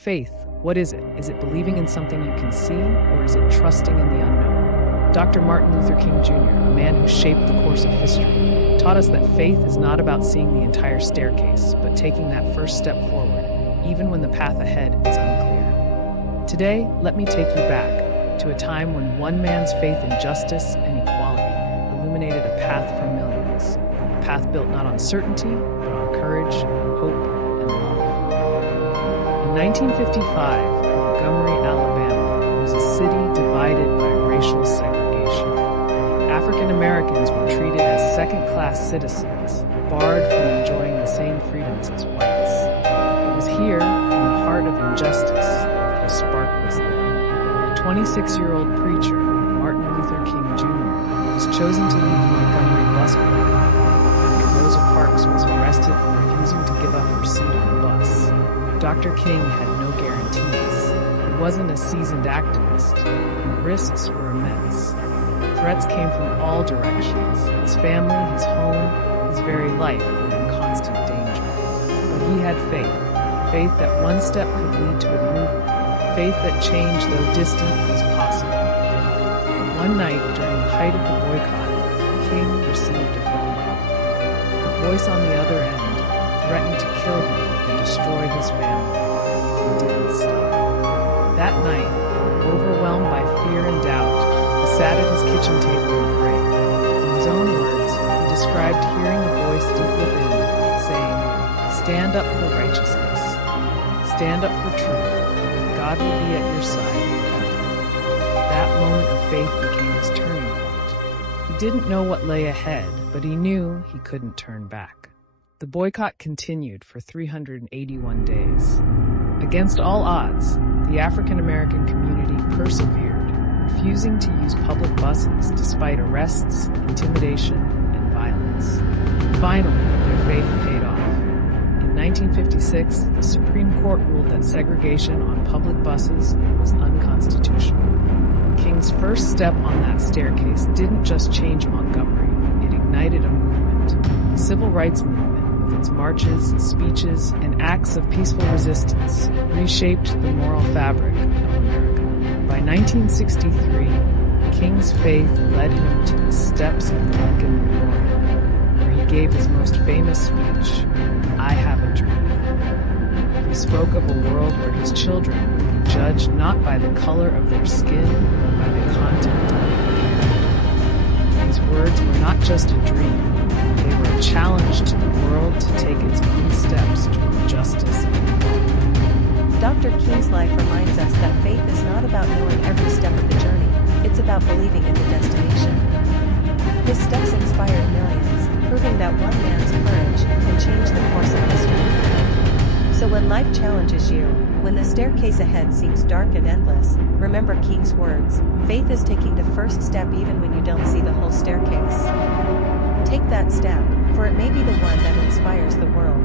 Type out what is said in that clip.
Faith, what is it? Is it believing in something you can see, or is it trusting in the unknown? Dr. Martin Luther King Jr., a man who shaped the course of history, taught us that faith is not about seeing the entire staircase, but taking that first step forward, even when the path ahead is unclear. Today, let me take you back to a time when one man's faith in justice and equality illuminated a path for millions, a path built not on certainty, but on courage, hope, and love. In 1955, Montgomery, Alabama, was a city divided by racial segregation. African Americans were treated as second-class citizens, barred from enjoying the same freedoms as whites. It was here, in the heart of injustice, that a spark was lit. A 26-year-old preacher, Martin Luther King Jr., was chosen to lead the Montgomery bus boycott after Rosa Parks was arrested for refusing to give up her seat on the bus. Dr. King had no guarantees. He wasn't a seasoned activist, and the risks were immense. Threats came from all directions. His family, his home, his very life were in constant danger. But he had faith that one step could lead to a movement, faith that change, though distant, was possible. One night, during the height of the boycott, King received a phone call. The voice on the other end threatened to kill him and destroy his family. He didn't stop. That night, overwhelmed by fear and doubt, he sat at his kitchen table and prayed. In his own words, he described hearing a voice deep within, saying, "Stand up for righteousness. Stand up for truth. God will be at your side forever." That moment of faith became his turning point. He didn't know what lay ahead, but he knew he couldn't turn back. The boycott continued for 381 days. Against all odds, the African American community persevered, refusing to use public buses despite arrests, intimidation, and violence. Finally, their faith paid off. In 1956, the Supreme Court ruled that segregation on public buses was unconstitutional. King's first step on that staircase didn't just change Montgomery, it ignited a movement, the civil rights movement. Its marches, speeches, and acts of peaceful resistance reshaped the moral fabric of America. By 1963, King's faith led him to the steps of the Lincoln Memorial, where he gave his most famous speech, "I Have a Dream." He spoke of a world where his children would be judged not by the color of their skin, but by the content of their character. His words were not just a dream. They were a challenge to the world to take its own steps toward justice and equality. Dr. King's life reminds us that faith is not about knowing every step of the journey, it's about believing in the destination. His steps inspired millions, proving that one man's courage can change the course of history. So when life challenges you, when the staircase ahead seems dark and endless, remember King's words, faith is taking the first step even when you don't see the whole staircase. Take that step, for it may be the one that inspires the world.